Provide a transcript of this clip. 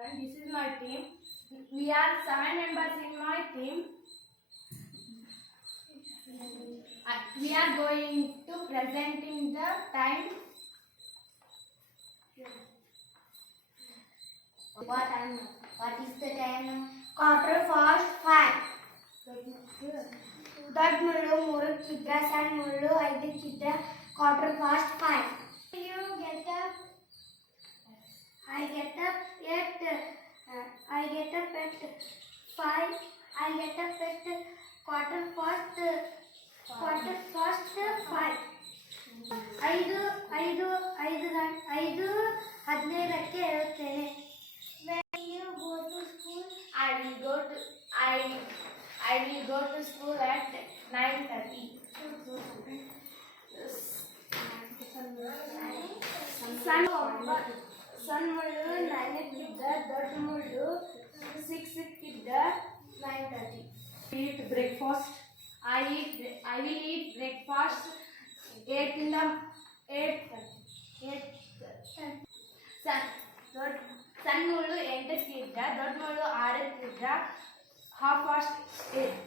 everyone. This is my team. We are seven members in my team. Uh, We are going to presenting the time. What time? What is the time now? Quarter past five. ದೊಡ್ಡ ಮುಳ್ಳು ಮೂರಕ್ಕಿದ್ರ ಸಣ್ಣ ಮುಳ್ಳು ಐದಕ್ಕಿದ್ರ quarter past five get up at five I get up at quarter fast quarter fast five ಐದು ಐದು ಐದು ಗಂಟೆ ಐದು ಹದಿನೈದಕ್ಕೆ ಹೇಳುತ್ತೇನೆ When you go to school, I will go to I I will go to school at nine thirty. ಸಣ್ಣ ಒಬ್ಬ ಸಣ್ಣ ಮುಳ್ಳು ನೈನಕ್ಕಿದ್ದ ದೊಡ್ಡ ಮುಳ್ಳು Eat breakfast I eat I will eat breakfast eight in the eight eight ಸಣ್ಣ ದೊಡ್ಡ ಸಣ್ಣ ಮುಳ್ಳು ಎಂಟಕ್ಕಿದ್ದ ದೊಡ್ಡ ಮುಳ್ಳು ಆರಕ್ಕಿದ್ದ ಹಾಫ್ ಪಾಸ್ಟ್ ಏಟ್